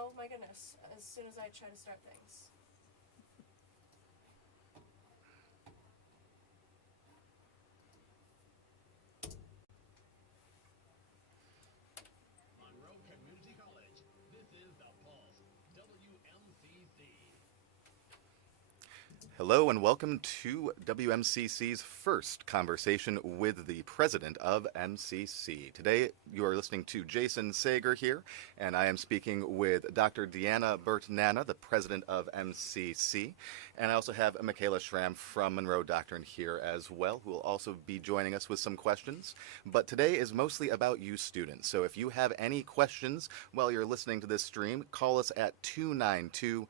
Oh my goodness, as soon as I try to start things. Monroe Community College. This is the Pulse, WMCC. Hello and welcome to WMCC's first conversation with the president of MCC. Today you are listening to Jason Sager here, and I am speaking with Dr. Deanna Burt-Nanna, the president of MCC, and I also have Michaela Schramm from Monroe Doctrine here as well, who will also be joining us with some questions. But today is mostly about you students, so if you have any questions while you're listening to this stream, call us at 292-2599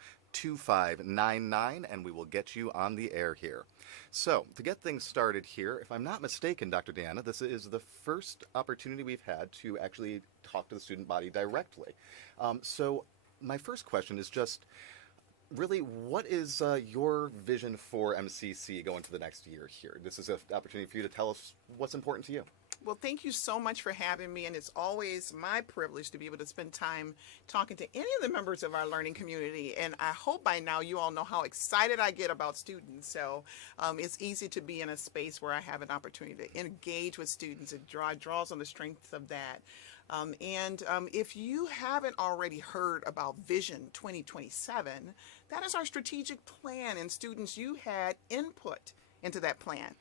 and we will get you on the air here. So, to get things started here, if I'm not mistaken, Dr. Deanna, this is the first opportunity we've had to actually talk to the student body directly. So, my first question is just, really, what is your vision for MCC going to the next year here? This is an opportunity for you to tell us what's important to you. Well, thank you so much for having me, and it's always my privilege to be able to spend time talking to any of the members of our learning community, and I hope by now you all know how excited I get about students, so it's easy to be in a space where I have an opportunity to engage with students. It draws on the strength of that. If you haven't already heard about Vision 2027, that is our strategic plan, and students, you had input into that plan.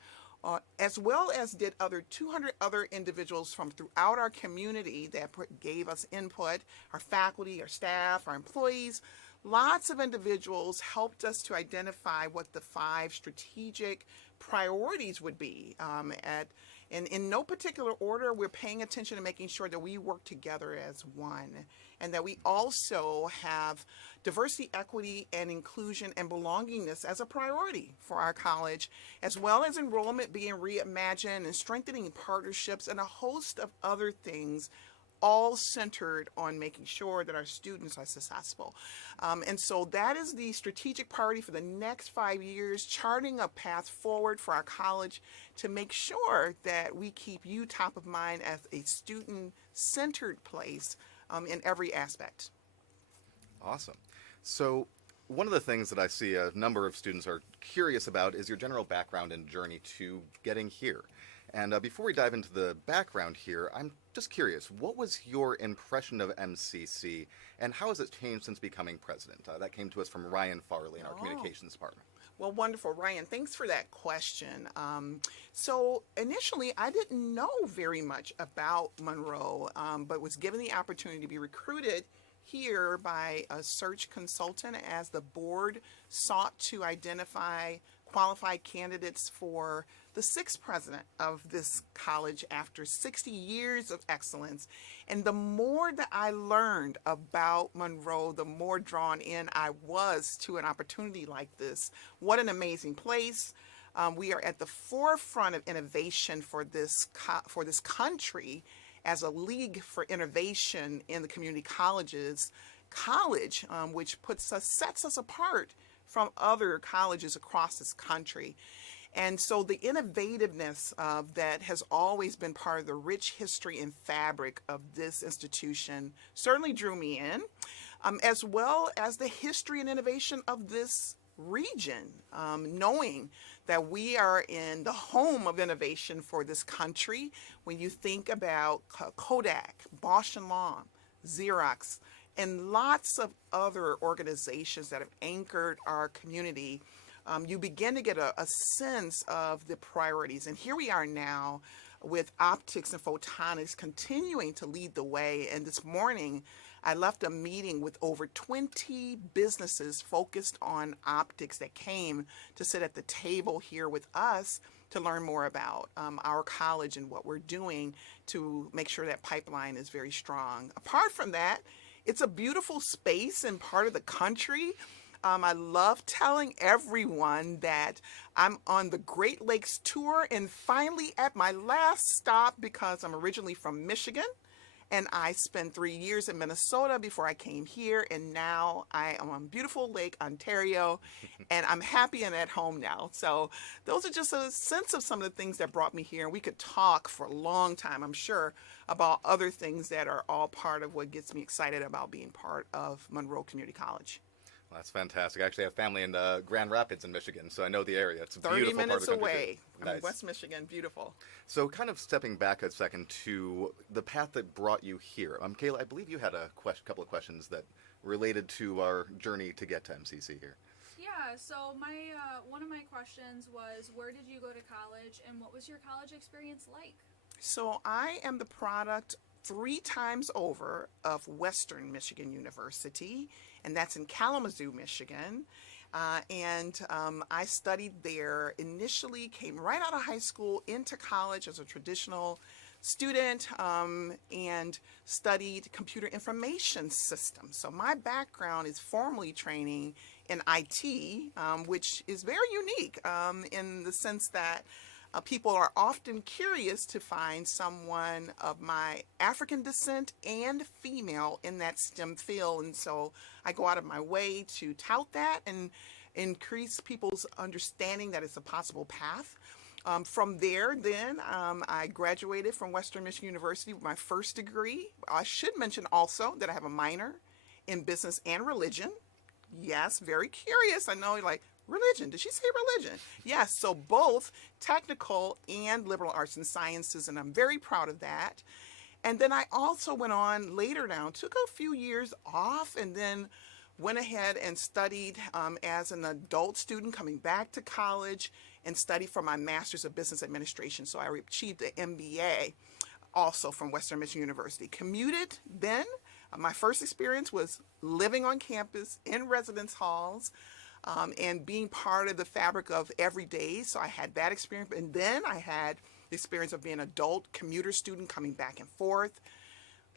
As well as did 200 other individuals from throughout our community that gave us input, our faculty, our staff, our employees. Lots of individuals helped us to identify what the 5 strategic priorities would be. And in no particular order, we're paying attention to making sure that we work together as one, and that we also have diversity, equity, and inclusion and belongingness as a priority for our college, as well as enrollment being reimagined and strengthening partnerships and a host of other things, all centered on making sure that our students are successful. And so that is the strategic priority for the next 5 years, charting a path forward for our college to make sure that we keep you top of mind as a student-centered place in every aspect. Awesome. So, one of the things that I see a number of students are curious about is your general background and journey to getting here. And before we dive into the background here, I'm just curious, what was your impression of MCC, and how has it changed since becoming president? That came to us from Ryan Farley in our communications department. Well, wonderful, Ryan. Thanks for that question. So initially, I didn't know very much about Monroe, but was given the opportunity to be recruited here by a search consultant as the board sought to identify qualified candidates for the 6th president of this college after 60 years of excellence. And the more that I learned about Monroe, the more drawn in I was to an opportunity like this. What an amazing place. We are at the forefront of innovation for this country as a league for innovation in the community colleges. Which sets us apart from other colleges across this country. And so the innovativeness that has always been part of the rich history and fabric of this institution certainly drew me in, as well as the history and innovation of this region, knowing that we are in the home of innovation for this country. When you think about Kodak, Bosch and Lomb, Xerox, and lots of other organizations that have anchored our community, you begin to get a sense of the priorities. And here we are now with optics and photonics continuing to lead the way. And this morning, I left a meeting with over 20 businesses focused on optics that came to sit at the table here with us to learn more about our college and what we're doing to make sure that pipeline is very strong. Apart from that, it's a beautiful space and part of the country. I love telling everyone that I'm on the Great Lakes tour and finally at my last stop, because I'm originally from Michigan And I spent 3 years in Minnesota before I came here, and now I am on beautiful Lake Ontario, and I'm happy and at home now. So those are just a sense of some of the things that brought me here. And we could talk for a long time, I'm sure, about other things that are all part of what gets me excited about being part of Monroe Community College. Well, that's fantastic. I actually have family in Grand Rapids in Michigan, so I know the area. It's a 30 beautiful minutes part of the country, away. too. Nice. West Michigan, beautiful. So kind of stepping back a second to the path that brought you here. Kayla, I believe you had a couple of questions that related to our journey to get to MCC here. Yeah, so my one of my questions was, where did you go to college, and what was your college experience like? So I am the product 3 times over of Western Michigan University, and that's in Kalamazoo, Michigan. I studied there initially, came right out of high school into college as a traditional student, and studied computer information systems. So my background is formally training in IT, which is very unique in the sense that people are often curious to find someone of my African descent and female in that STEM field. And so I go out of my way to tout that and increase people's understanding that it's a possible path. From there, then, I graduated from Western Michigan University with my first degree. I should mention also that I have a minor in business and religion. Yes, very curious. I know, like, religion. Did she say religion? Yes, so both technical and liberal arts and sciences, and I'm very proud of that. And then I also went on later down, took a few years off, and then went ahead and studied as an adult student coming back to college and studied for my Master's of Business Administration. So I achieved an MBA also from Western Michigan University. Commuted then. My first experience was living on campus in residence halls, and being part of the fabric of every day. So I had that experience. And then I had the experience of being an adult commuter student coming back and forth.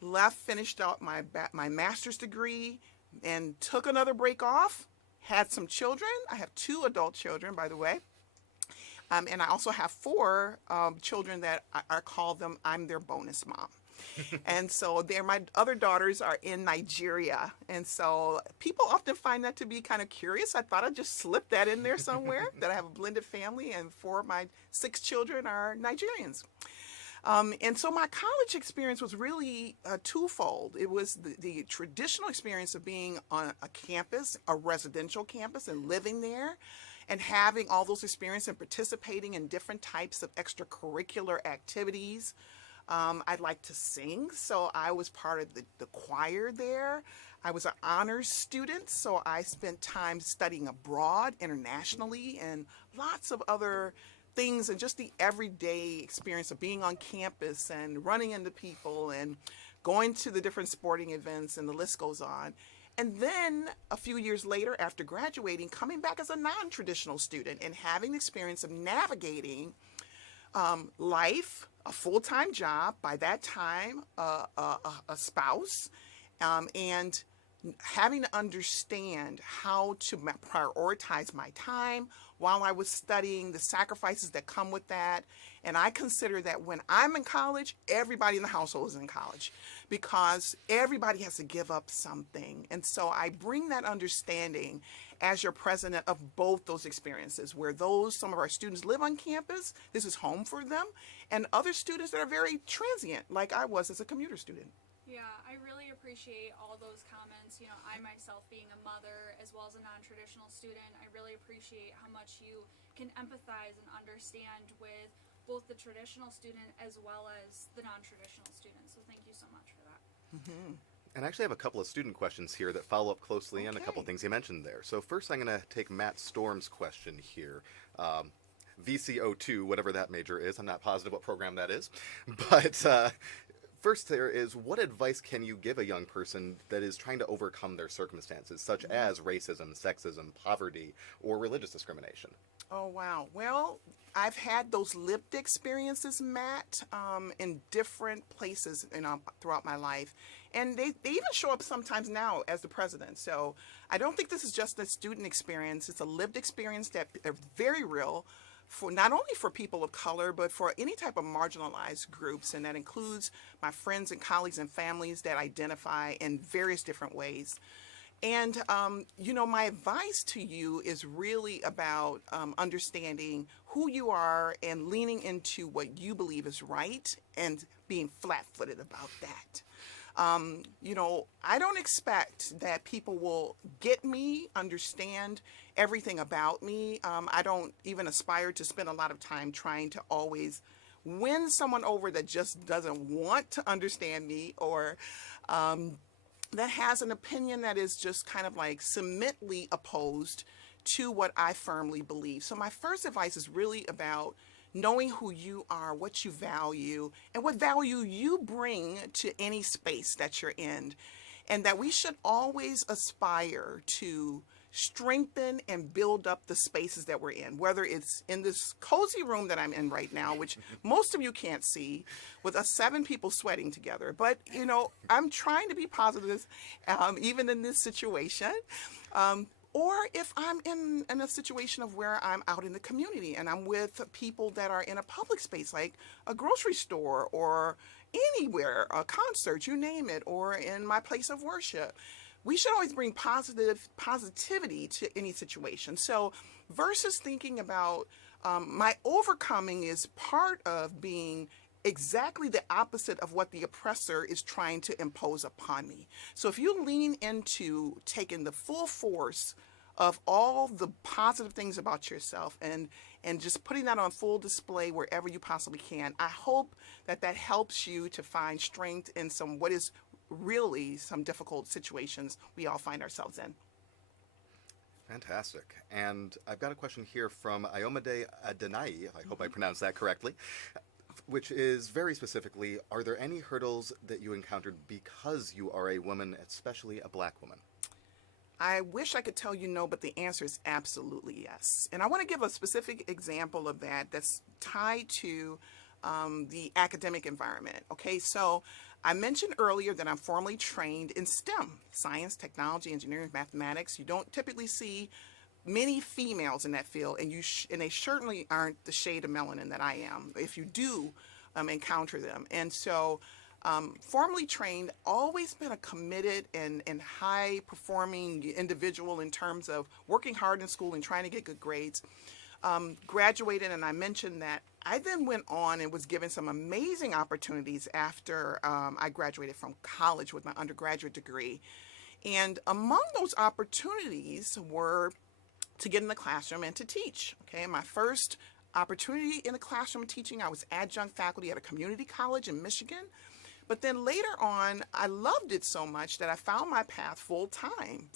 Left, finished out my master's degree, and took another break off. Had some children. I have 2 adult children, by the way. And I also have 4 children that I call them, I'm their bonus mom. And so my other daughters are in Nigeria. And so people often find that to be kind of curious. I thought I'd just slip that in there somewhere, that I have a blended family and 4 of my 6 children are Nigerians. And so my college experience was really twofold. It was the traditional experience of being on a campus, a residential campus, and living there, and having all those experiences and participating in different types of extracurricular activities. I'd like to sing, so I was part of the choir there. I was an honors student, so I spent time studying abroad internationally and lots of other things, and just the everyday experience of being on campus and running into people and going to the different sporting events, and the list goes on. And then a few years later, after graduating, coming back as a non-traditional student and having the experience of navigating life, a full-time job, by that time a spouse, and having to understand how to prioritize my time while I was studying, the sacrifices that come with that. And I consider that when I'm in college, everybody in the household is in college, because everybody has to give up something. And so I bring that understanding as your president of both those experiences, where some of our students live on campus, this is home for them, and other students that are very transient, like I was as a commuter student. Yeah, I really appreciate all those comments. You know, I myself being a mother as well as a non-traditional student, I really appreciate how much you can empathize and understand with both the traditional student as well as the non-traditional student. So thank you so much for that. Mm-hmm. And I actually have a couple of student questions here that follow up closely on a couple of things you mentioned there. So first I'm going to take Matt Storm's question here. VCO2, whatever that major is. I'm not positive what program that is. But first there is, what advice can you give a young person that is trying to overcome their circumstances, such as racism, sexism, poverty, or religious discrimination? Oh, wow. Well, I've had those lived experiences, Matt, in different places throughout my life. And they even show up sometimes now as the president. So I don't think this is just a student experience. It's a lived experience that are very real. for not only for people of color, but for any type of marginalized groups. And that includes my friends and colleagues and families that identify in various different ways. And, my advice to you is really about understanding who you are and leaning into what you believe is right and being flat-footed about that. I don't expect that people will get me, understand everything about me. I don't even aspire to spend a lot of time trying to always win someone over that just doesn't want to understand me, or that has an opinion that is just kind of like cemently opposed to what I firmly believe. So my first advice is really about knowing who you are, what you value, and what value you bring to any space that you're in. And that we should always aspire to strengthen and build up the spaces that we're in, whether it's in this cozy room that I'm in right now, which most of you can't see, with us 7 people sweating together. But, I'm trying to be positive, even in this situation. Or if I'm in a situation of where I'm out in the community and I'm with people that are in a public space, like a grocery store or anywhere, a concert, you name it, or in my place of worship. We should always bring positivity to any situation. So versus thinking about my overcoming is part of being exactly the opposite of what the oppressor is trying to impose upon me. So if you lean into taking the full force of all the positive things about yourself and just putting that on full display wherever you possibly can, I hope that helps you to find strength in what is really some difficult situations we all find ourselves in. Fantastic. And I've got a question here from Ayomide Adenai, I hope I pronounced that correctly, which is very specifically, are there any hurdles that you encountered because you are a woman, especially a Black woman? I wish I could tell you no, but the answer is absolutely yes. And I want to give a specific example of that that's tied to the academic environment. Okay, so I mentioned earlier that I'm formally trained in STEM, science, technology, engineering, mathematics. You don't typically see many females in that field, and they certainly aren't the shade of melanin that I am, if you do encounter them. And so formally trained, always been a committed and high-performing individual in terms of working hard in school and trying to get good grades. Graduated, and I mentioned that I then went on and was given some amazing opportunities after I graduated from college with my undergraduate degree. And among those opportunities were to get in the classroom and to teach. Okay, my first opportunity in the classroom teaching, I was adjunct faculty at a community college in Michigan. But then later on, I loved it so much that I found my path full-time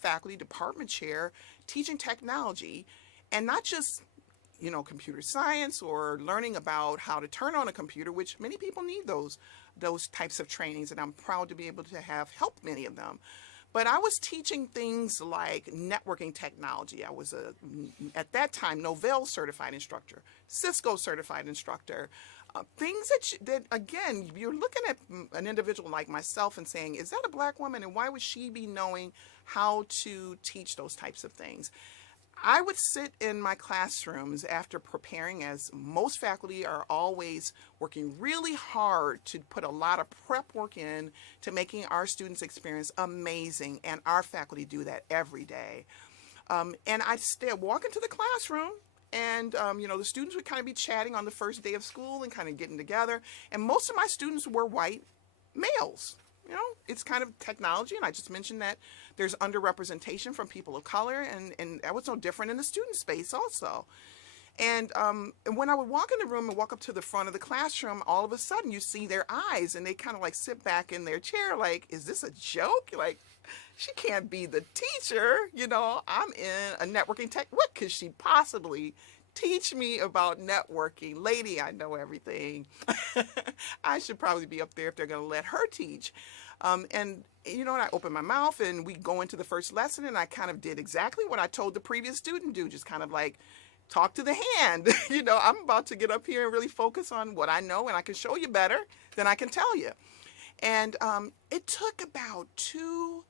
faculty, department chair, teaching technology, and not just, computer science or learning about how to turn on a computer, which many people need those types of trainings, and I'm proud to be able to have helped many of them. But I was teaching things like networking technology. I was at that time, Novell certified instructor, Cisco certified instructor, things that again, you're looking at an individual like myself and saying, is that a Black woman, and why would she be knowing how to teach those types of things? I would sit in my classrooms after preparing, as most faculty are always working really hard to put a lot of prep work in to making our students' experience amazing, and our faculty do that every day. And I'd walk into the classroom, and the students would kind of be chatting on the first day of school and kind of getting together, and most of my students were white males. It's kind of technology, and I just mentioned that there's underrepresentation from people of color, and that was no different in the student space also. And when I would walk in the room and walk up to the front of the classroom, all of a sudden you see their eyes, and they kind of like sit back in their chair like, is this a joke? Like, she can't be the teacher, I'm in a networking tech. What could she possibly teach me about networking? Lady, I know everything. I should probably be up there if they're going to let her teach. And I opened my mouth, and we go into the first lesson, and I kind of did exactly what I told the previous student to do, just kind of like talk to the hand. I'm about to get up here and really focus on what I know, and I can show you better than I can tell you. And it took about 2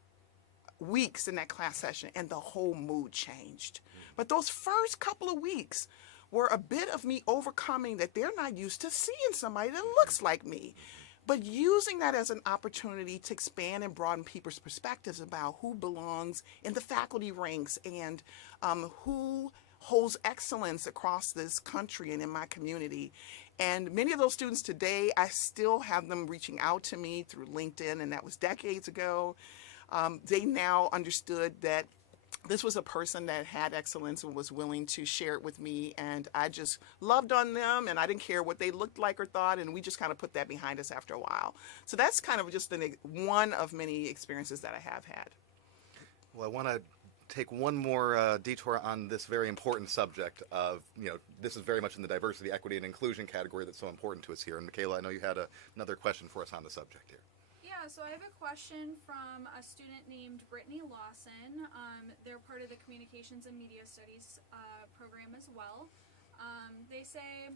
weeks in that class session, and the whole mood changed. But those first couple of weeks were a bit of me overcoming that they're not used to seeing somebody that looks like me. But using that as an opportunity to expand and broaden people's perspectives about who belongs in the faculty ranks and who holds excellence across this country and in my community. And many of those students today, I still have them reaching out to me through LinkedIn, and that was decades ago. They now understood that this was a person that had excellence and was willing to share it with me, and I just loved on them, and I didn't care what they looked like or thought, and we just kind of put that behind us after a while. So that's kind of just one of many experiences that I have had. Well, I want to take one more detour on this very important subject of, this is very much in the diversity, equity, and inclusion category that's so important to us here. And Michaela, I know you had another question for us on the subject here. Yeah, so I have a question from a student named Brittany Lawson. They're part of the Communications and Media Studies program as well. They say,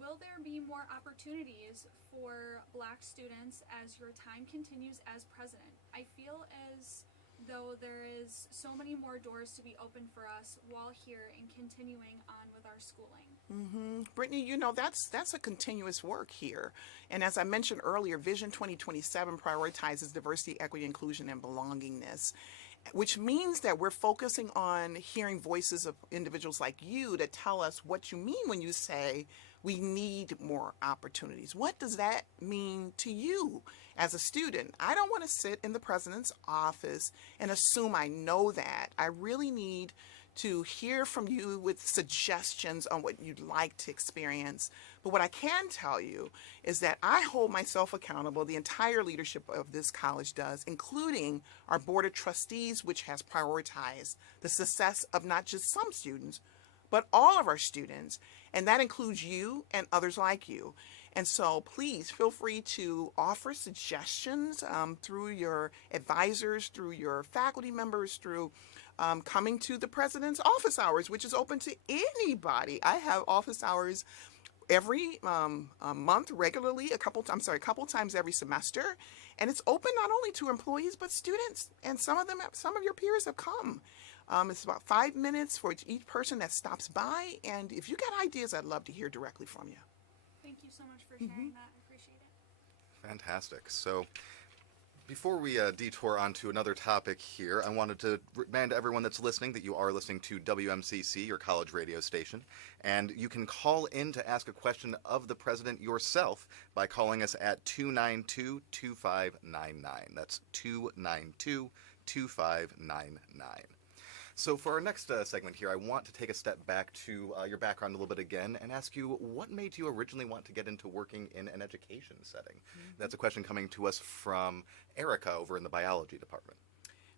will there be more opportunities for Black students as your time continues as president? I feel as though there is so many more doors to be open for us while here and continuing on with our schooling. Brittany, that's a continuous work here. And as I mentioned earlier, Vision 2027 prioritizes diversity, equity, inclusion, and belongingness, which means that we're focusing on hearing voices of individuals like you that tell us what you mean when you say we need more opportunities. What does that mean to you as a student? I don't want to sit in the president's office and assume I know that. I really need to hear from you with suggestions on what you'd like to experience. But what I can tell you is that I hold myself accountable, the entire leadership of this college does, including our board of trustees, which has prioritized the success of not just some students, but all of our students. And that includes you and others like you. And so please feel free to offer suggestions through your advisors, through your faculty members, through coming to the president's office hours, which is open to anybody. I have office hours every month regularly, a couple times every semester, and it's open not only to employees but students, and some of your peers have come. It's about 5 minutes for each person that stops by, and if you got ideas, I'd love to hear directly from you. Thank you so much for sharing that. I appreciate it. Fantastic. So before we detour onto another topic here, I wanted to remind everyone that's listening that you are listening to WMCC, your college radio station, and you can call in to ask a question of the president yourself by calling us at 292-2599. That's 292-2599. So for our next segment here, I want to take a step back to your background a little bit again and ask you, what made you originally want to get into working in an education setting? That's a question coming to us from Erica over in the biology department.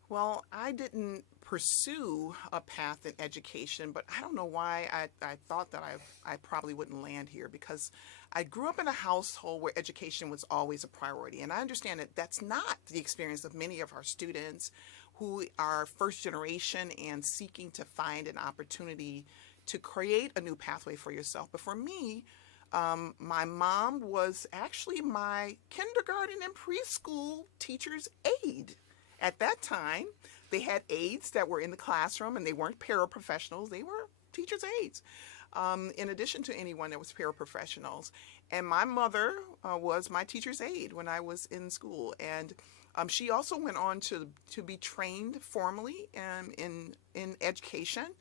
Well, I didn't pursue a path in education, but I don't know why I thought that I probably wouldn't land here, because I grew up in a household where education was always a priority. And I understand that that's not the experience of many of our students who are first generation and seeking to find an opportunity to create a new pathway for yourself. But for me, my mom was actually my kindergarten and preschool teacher's aide. At that time, they had aides that were in the classroom, and they weren't paraprofessionals. They were teacher's aides, in addition to anyone that was paraprofessionals. And my mother was my teacher's aide when I was in school. And she also went on to be trained formally in education.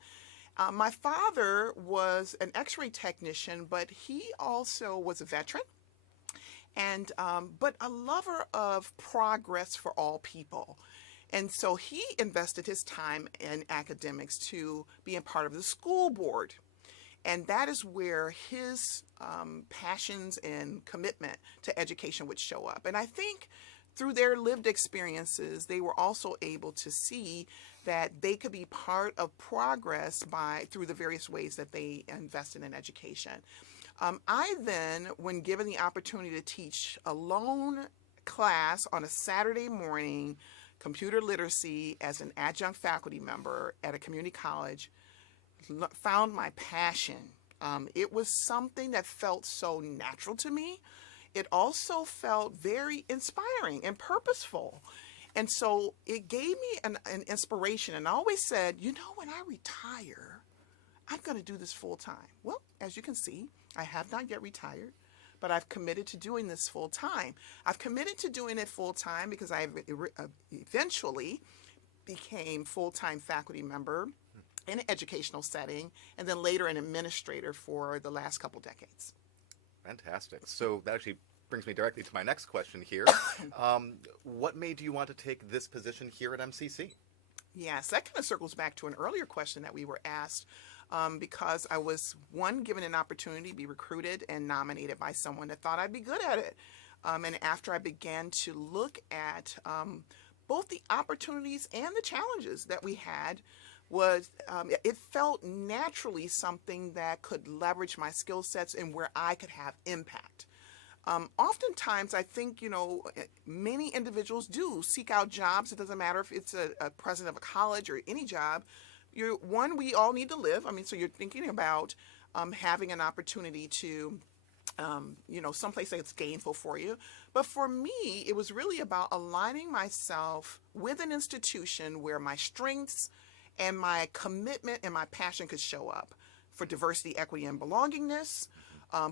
My father was an x-ray technician, but he also was a veteran, and but a lover of progress for all people. And so he invested his time in academics to be a part of the school board. And that is where his passions and commitment to education would show up. And I think through their lived experiences, they were also able to see that they could be part of progress through the various ways that they invested in education. I then, when given the opportunity to teach a lone class on a Saturday morning, computer literacy as an adjunct faculty member at a community college, found my passion. It was something that felt so natural to me. It also felt very inspiring and purposeful. And so it gave me an inspiration. And I always said, when I retire, I'm going to do this full time. Well, as you can see, I have not yet retired, but I've committed to doing this full time. I've committed to doing it full time because I eventually became full-time faculty member in an educational setting, and then later an administrator for the last couple decades. Fantastic. So that actually brings me directly to my next question here. What made you want to take this position here at MCC? Yes, that kind of circles back to an earlier question that we were asked, because I was, one, given an opportunity to be recruited and nominated by someone that thought I'd be good at it. And after I began to look at both the opportunities and the challenges that we had, it felt naturally something that could leverage my skill sets and where I could have impact. Oftentimes, I think, many individuals do seek out jobs. It doesn't matter if it's a president of a college or any job. We all need to live. So you're thinking about having an opportunity to, someplace that's gainful for you. But for me, it was really about aligning myself with an institution where my strengths and my commitment and my passion could show up for diversity, equity, and belongingness,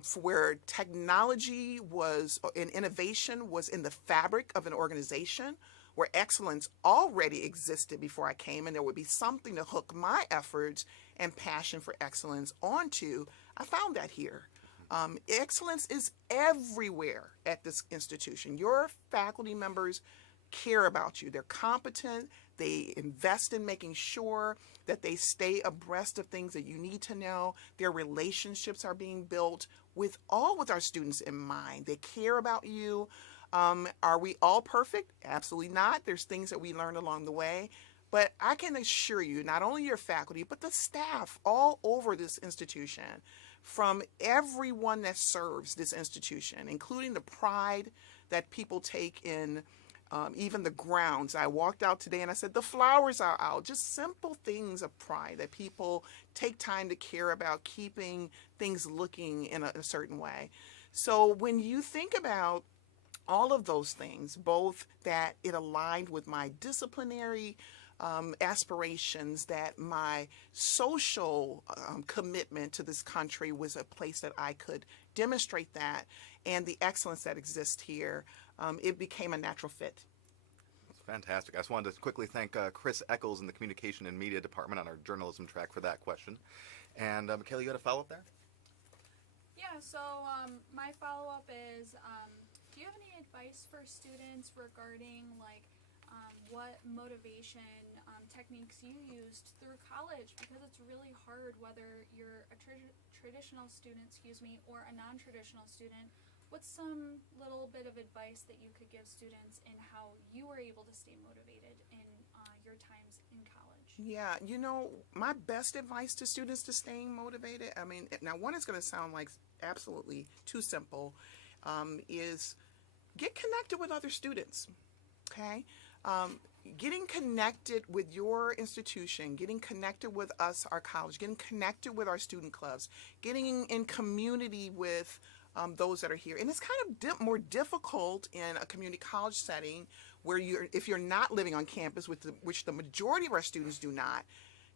for where technology and innovation was in the fabric of an organization, where excellence already existed before I came, and there would be something to hook my efforts and passion for excellence onto. I found that here. Excellence is everywhere at this institution. Your faculty members care about you. They're competent. They invest in making sure that they stay abreast of things that you need to know. Their relationships are being built with our students in mind. They care about you. Are we all perfect? Absolutely not. There's things that we learn along the way. But I can assure you, not only your faculty, but the staff all over this institution, from everyone that serves this institution, including the pride that people take in even the grounds. I walked out today and I said, the flowers are out. Just simple things of pride that people take time to care about, keeping things looking in a certain way. So when you think about all of those things, both that it aligned with my disciplinary aspirations, that my social commitment to this country was a place that I could demonstrate that, and the excellence that exists here, it became a natural fit. That's fantastic. I just wanted to quickly thank Chris Eccles in the Communication and Media Department on our journalism track for that question. And Michaela, you got a follow-up there? Yeah, so my follow-up is, do you have any advice for students regarding what motivation techniques you used through college? Because it's really hard whether you're a traditional student, or a non-traditional student. What's some little bit of advice that you could give students in how you were able to stay motivated in your times in college? Yeah, my best advice to students to staying motivated, now one is going to sound like absolutely too simple, is get connected with other students, okay? Getting connected with your institution, getting connected with us, our college, getting connected with our student clubs, getting in community with those that are here. And it's kind of more difficult in a community college setting where if you're not living on campus, which the majority of our students do not,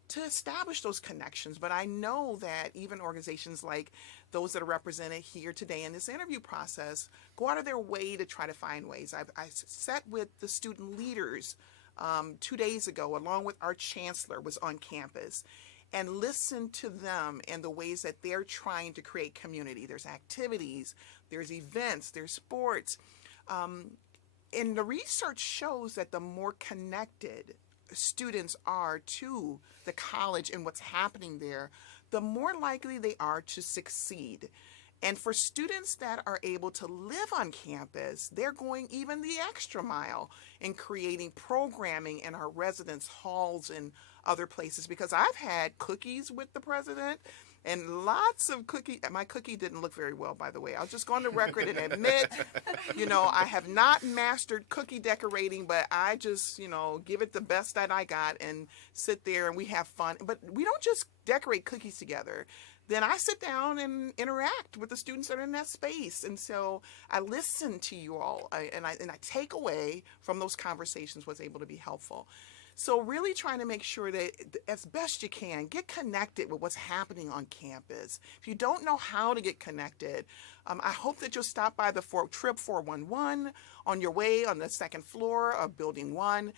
to establish those connections. But I know that even organizations like those that are represented here today in this interview process go out of their way to try to find ways. I sat with the student leaders 2 days ago, along with our chancellor, was on campus, and listened to them and the ways that they're trying to create community. There's activities, there's events, there's sports. And the research shows that the more connected students are to the college and what's happening there, the more likely they are to succeed. And for students that are able to live on campus, they're going even the extra mile in creating programming in our residence halls and other places. Because I've had cookies with the president and lots of my cookie didn't look very well, by the way. I'll just go on the record and admit, I have not mastered cookie decorating, but I just, give it the best that I got and sit there and we have fun. But we don't just decorate cookies together. Then I sit down and interact with the students that are in that space. And so I listen to you all, and I take away from those conversations what's able to be helpful. So really trying to make sure that as best you can, get connected with what's happening on campus. If you don't know how to get connected, I hope that you'll stop by the Trip 411 on your way on the second floor of Building 1.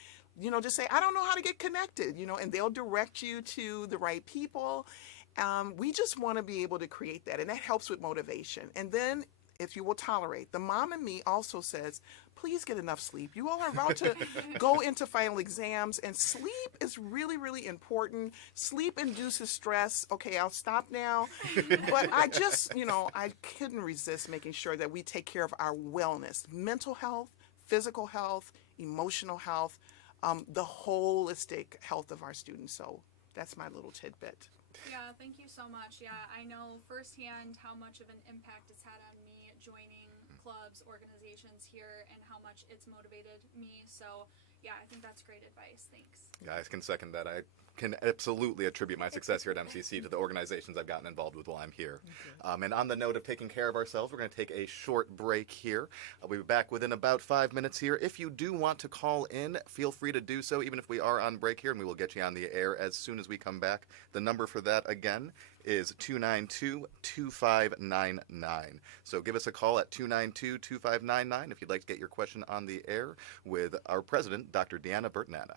Just say, I don't know how to get connected, and they'll direct you to the right people. We just want to be able to create that, and that helps with motivation. And then, if you will tolerate, the mom in me also says, please get enough sleep. You all are about to go into final exams, and sleep is really, really important. Sleep induces stress. Okay, I'll stop now. But I just, I couldn't resist making sure that we take care of our wellness, mental health, physical health, emotional health, the holistic health of our students. So that's my little tidbit. Yeah, thank you so much. Yeah, I know firsthand how much of an impact it's had on me joining clubs, organizations here, and how much it's motivated me. So, yeah, I think that's great advice. Thanks. Yeah, I can second that. I can absolutely attribute my success here at MCC to the organizations I've gotten involved with while I'm here. And on the note of taking care of ourselves, we're going to take a short break here. We'll be back within about 5 minutes here. If you do want to call in, feel free to do so, even if we are on break here, and we will get you on the air as soon as we come back. The number for that, again, is 292-2599. So give us a call at 292-2599 if you'd like to get your question on the air with our president, Dr. Deanna Burt-Nanna.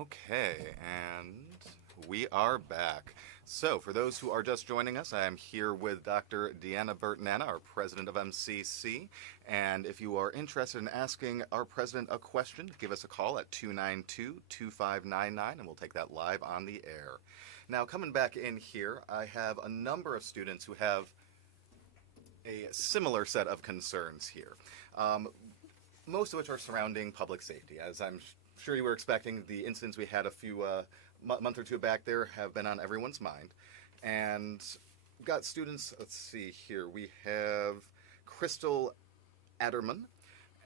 Okay, and we are back. So, for those who are just joining us, I am here with Dr. Deanna Burt-Nanna, our president of MCC. And if you are interested in asking our president a question, give us a call at 292-2599, and we'll take that live on the air. Now, coming back in here, I have a number of students who have a similar set of concerns here, most of which are surrounding public safety. As I'm sure you were expecting, the incidents we had a few month or two back there have been on everyone's mind. And we've got students, let's see here, we have Crystal Adderman,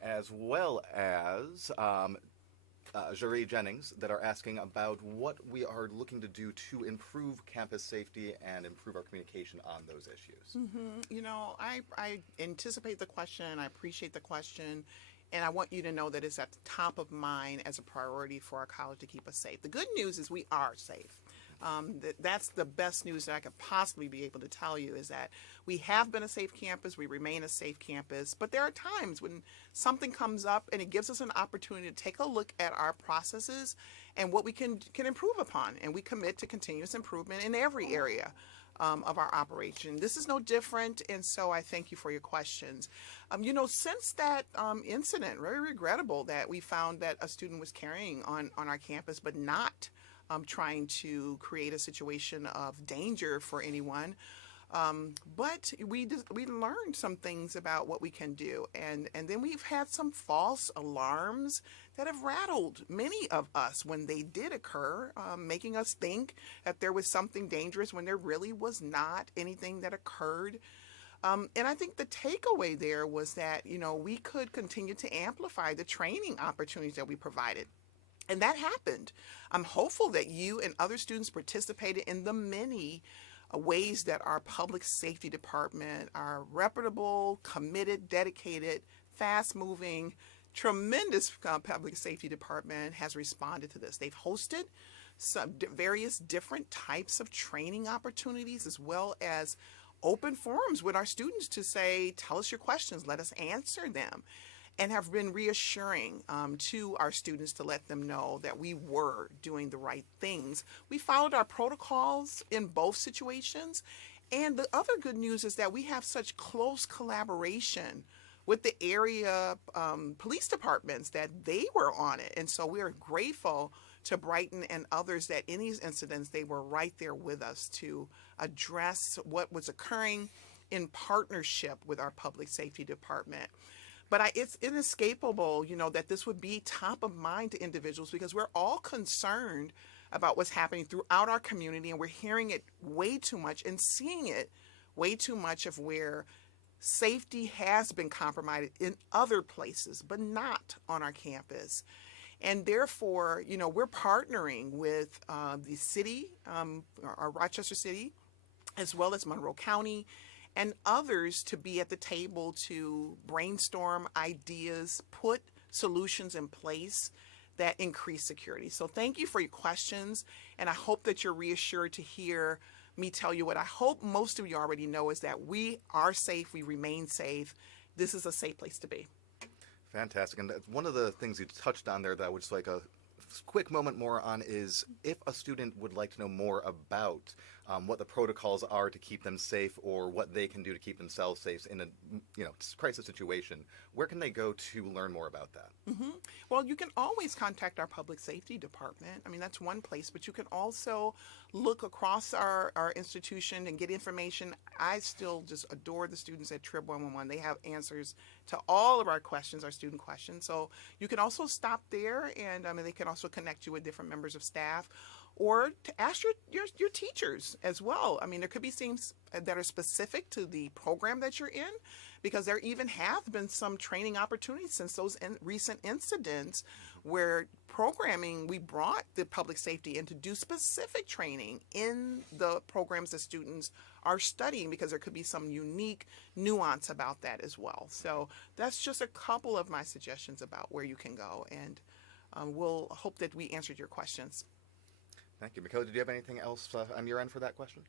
as well as Jerry Jennings, that are asking about what we are looking to do to improve campus safety and improve our communication on those issues. You know, I anticipate the question, I appreciate the question, and I want you to know that it's at the top of mind as a priority for our college to keep us safe. The good news is we are safe. That's the best news that I could possibly be able to tell you, is that we have been a safe campus, we remain a safe campus, but there are times when something comes up and it gives us an opportunity to take a look at our processes and what we can improve upon, and we commit to continuous improvement in every area of our operation. This is no different, and so I thank you for your questions. You know, since that incident, very regrettable that we found that a student was carrying on our campus, but not trying to create a situation of danger for anyone. But we learned some things about what we can do, and then we've had some false alarms that have rattled many of us when they did occur, making us think that there was something dangerous when there really was not anything that occurred. And I think the takeaway there was that, you know, we could continue to amplify the training opportunities that we provided. And that happened. I'm hopeful that you and other students participated in the many ways that our public safety department, our reputable, committed, dedicated, fast-moving, tremendous public safety department has responded to this. They've hosted some various different types of training opportunities, as well as open forums with our students to say, tell us your questions, let us answer them, and have been reassuring to our students to let them know that we were doing the right things. We followed our protocols in both situations. And the other good news is that we have such close collaboration with the area police departments that they were on it. And so we are grateful to Brighton and others that in these incidents, they were right there with us to address what was occurring in partnership with our public safety department. But it's inescapable, you know, that this would be top of mind to individuals, because we're all concerned about what's happening throughout our community, and we're hearing it way too much and seeing it way too much of where safety has been compromised in other places, but not on our campus. And therefore, you know, we're partnering with the city, our Rochester City, as well as Monroe County, and others to be at the table to brainstorm ideas, put solutions in place that increase security. So thank you for your questions, and I hope that you're reassured to hear me tell you what I hope most of you already know, is that we are safe, we remain safe. This is a safe place to be. Fantastic. And one of the things you touched on there that I would just like a quick moment more on is if a student would like to know more about what the protocols are to keep them safe, or what they can do to keep themselves safe in a crisis situation, where can they go to learn more about that? Well, you can always contact our public safety department. I mean, that's one place, but you can also look across our institution and get information. I still just adore the students at Trib 111. They have answers to all of our questions, our student questions. So you can also stop there, and they can also connect you with different members of staff, or to ask your teachers as well. I mean, there could be things that are specific to the program that you're in, because there even have been some training opportunities since those recent incidents where programming, we brought the public safety in to do specific training in the programs that students are studying, because there could be some unique nuance about that as well. So that's just a couple of my suggestions about where you can go, and we'll hope that we answered your questions. Thank you. Mikhail, did you have anything else on your end for that question?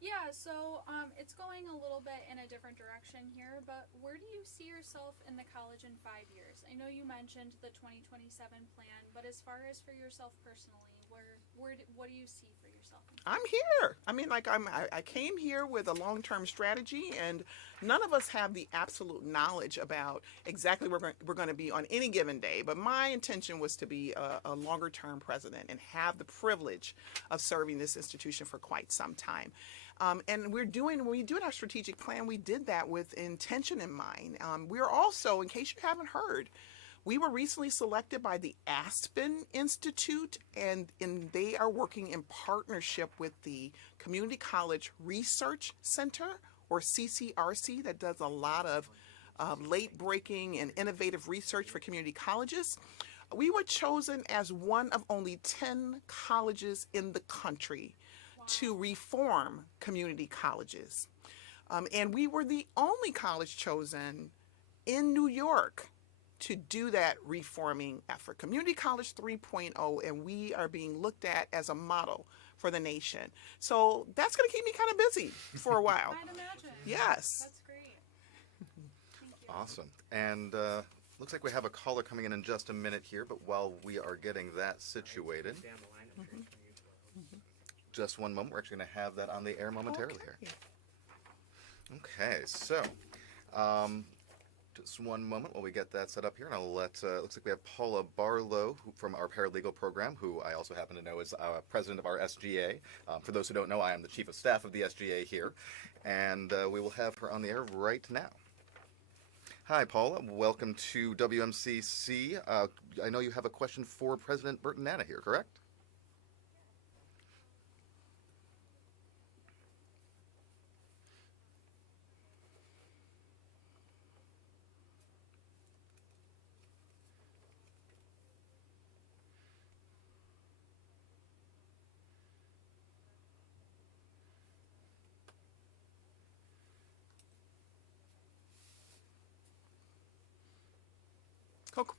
Yeah, so it's going a little bit in a different direction here, but where do you see yourself in the college in 5 years? I know you mentioned the 2027 plan, but as far as for yourself personally, what do you see for yourself? I'm here. I mean, like I came here with a long-term strategy, and none of us have the absolute knowledge about exactly where we're going to be on any given day. But my intention was to be a longer-term president and have the privilege of serving this institution for quite some time. And when we do our strategic plan, we did that with intention in mind. We're also, in case you haven't heard, we were recently selected by the Aspen Institute, and they are working in partnership with the Community College Research Center, or CCRC, that does a lot of late-breaking and innovative research for community colleges. We were chosen as one of only 10 colleges in the country to reform community colleges. And we were the only college chosen in New York to do that reforming effort. Community College 3.0, and we are being looked at as a model for the nation. So that's going to keep me kind of busy for a while. I'd imagine. Yes. That's great. Thank you. Awesome. And looks like we have a caller coming in just a minute here, but while we are getting that situated, just one moment. We're actually going to have that on the air momentarily here. Okay, so just one moment while we get that set up here, and I'll let, looks like we have Paula Barlow from our paralegal program, who I also happen to know is president of our SGA. For those who don't know, I am the chief of staff of the SGA here, and we will have her on the air right now. Hi, Paula. Welcome to WMCC. I know you have a question for President Burt-Nanna here, correct?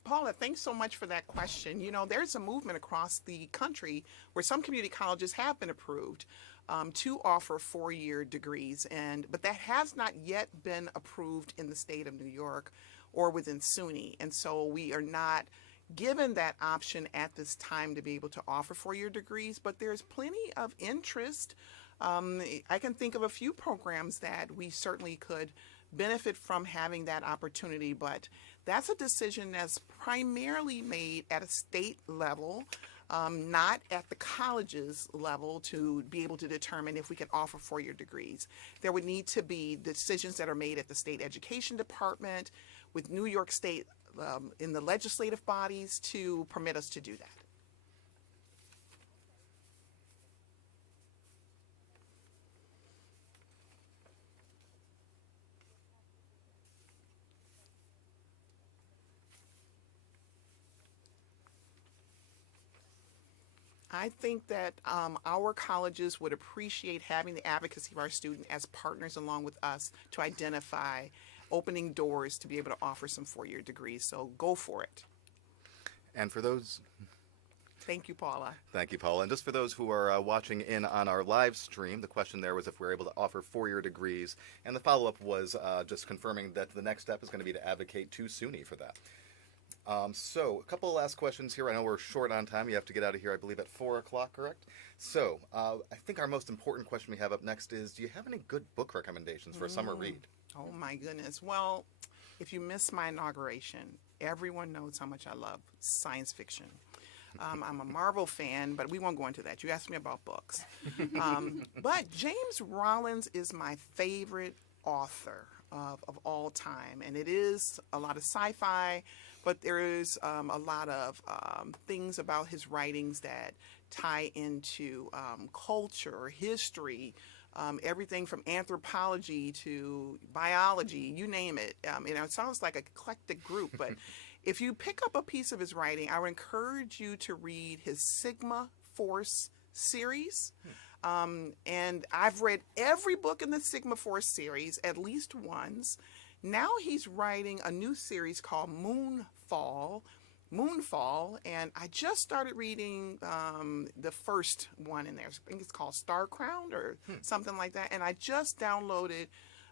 Paula, thanks so much for that question. You know, there's a movement across the country where some community colleges have been approved to offer four-year degrees, but that has not yet been approved in the state of New York or within SUNY. And so we are not given that option at this time to be able to offer four-year degrees, but there's plenty of interest. I can think of a few programs that we certainly could benefit from having that opportunity, but that's a decision that's primarily made at a state level, not at the college's level, to be able to determine if we can offer four-year degrees. There would need to be decisions that are made at the state education department with New York State in the legislative bodies to permit us to do that. I think that our colleges would appreciate having the advocacy of our students as partners along with us to identify opening doors to be able to offer some four-year degrees. So go for it. And for those... Thank you, Paula. Thank you, Paula. And just for those who are watching in on our live stream, the question there was if we're able to offer four-year degrees. And the follow-up was just confirming that the next step is going to be to advocate to SUNY for that. So, a couple of last questions here. I know we're short on time. You have to get out of here, I believe, at 4 o'clock, correct? So, I think our most important question we have up next is, do you have any good book recommendations for a summer read? Oh, my goodness. Well, if you missed my inauguration, everyone knows how much I love science fiction. I'm a Marvel fan, but we won't go into that. You asked me about books. But James Rollins is my favorite author of all time, and it is a lot of sci-fi, but there is a lot of things about his writings that tie into culture, history, everything from anthropology to biology, you name it. It sounds like an eclectic group, but if you pick up a piece of his writing, I would encourage you to read his Sigma Force series. And I've read every book in the Sigma Force series at least once. Now he's writing a new series called Moonfall, Moonfall, and I just started reading the first one in there. I think it's called Star Crowned or something like that. And I just downloaded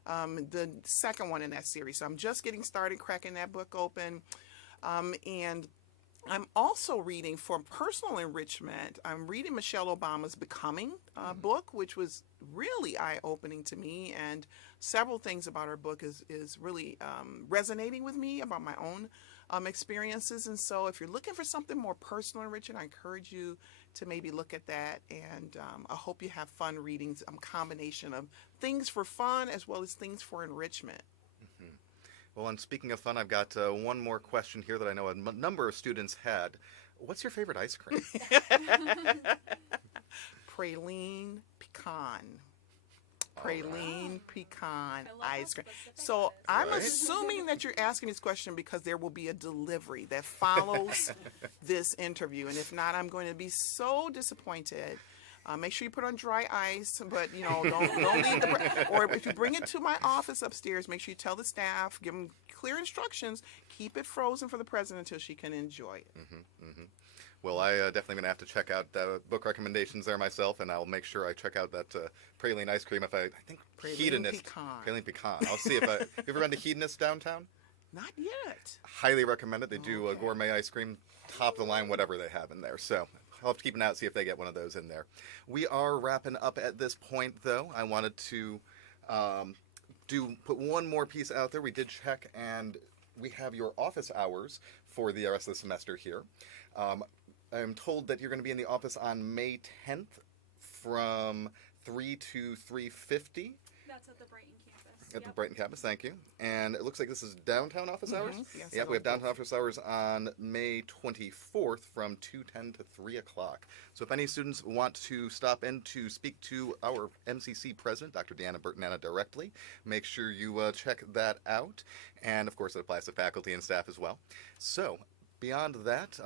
the second one in that series. So I'm just getting started cracking that book open. And I'm also reading for personal enrichment. I'm reading Michelle Obama's Becoming book, which was really eye-opening to me. And several things about her book is really resonating with me about my own experiences. And so if you're looking for something more personal enriching, I encourage you to maybe look at that. And I hope you have fun reading a combination of things for fun as well as things for enrichment. Well, and speaking of fun, I've got one more question here that I know a number of students had. What's your favorite ice cream? Praline pecan. Praline pecan I love how ice cream. specific So that is. I'm Right. assuming that you're asking this question because there will be a delivery that follows this interview. And if not, I'm going to be so disappointed. Make sure you put on dry ice, but don't leave the. Or if you bring it to my office upstairs, make sure you tell the staff, give them clear instructions, keep it frozen for the president until she can enjoy it. Well, I definitely going to have to check out the book recommendations there myself, and I'll make sure I check out that praline ice cream. I think Praline Hedonist. pecan. Praline pecan. I'll see if have you ever been to Hedonist downtown? Not yet. Highly recommend it. They do Okay. gourmet ice cream, top of the line, whatever they have in there. So I'll have to keep an eye out, see if they get one of those in there. We are wrapping up at this point, though. I wanted to put one more piece out there. We did check, and we have your office hours for the rest of the semester here. I'm told that you're going to be in the office on May 10th from 3 to 3:50. That's at the Brighton campus. At the Yep. Brighton campus, thank you. And it looks like this is downtown office hours? Yes, Yeah, it we have looks downtown office hours on May 24th from 2:10 to 3 o'clock. So if any students want to stop in to speak to our MCC president, Dr. Deanna Burt-Nanna, directly, make sure you check that out. And of course, it applies to faculty and staff as well. So beyond that,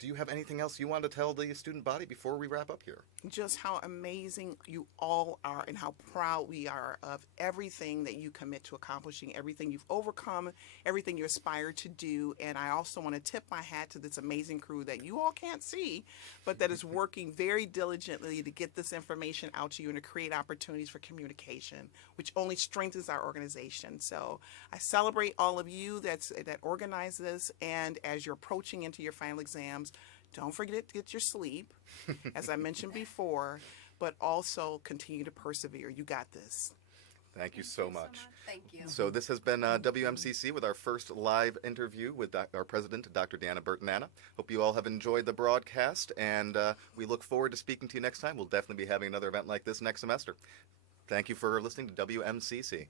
do you have anything else you want to tell the student body before we wrap up here? Just how amazing you all are and how proud we are of everything that you commit to accomplishing, everything you've overcome, everything you aspire to do. And I also want to tip my hat to this amazing crew that you all can't see, but that is working very diligently to get this information out to you and to create opportunities for communication, which only strengthens our organization. So I celebrate all of you that organize this. And as you're approaching into your final exams, don't forget to get your sleep, as I mentioned before, but also continue to persevere. You got this. Thank you so much. Thank you. So this has been WMCC with our first live interview with our president, Dr. Deanna Burt-Nanna. Hope you all have enjoyed the broadcast, and we look forward to speaking to you next time. We'll definitely be having another event like this next semester. Thank you for listening to WMCC.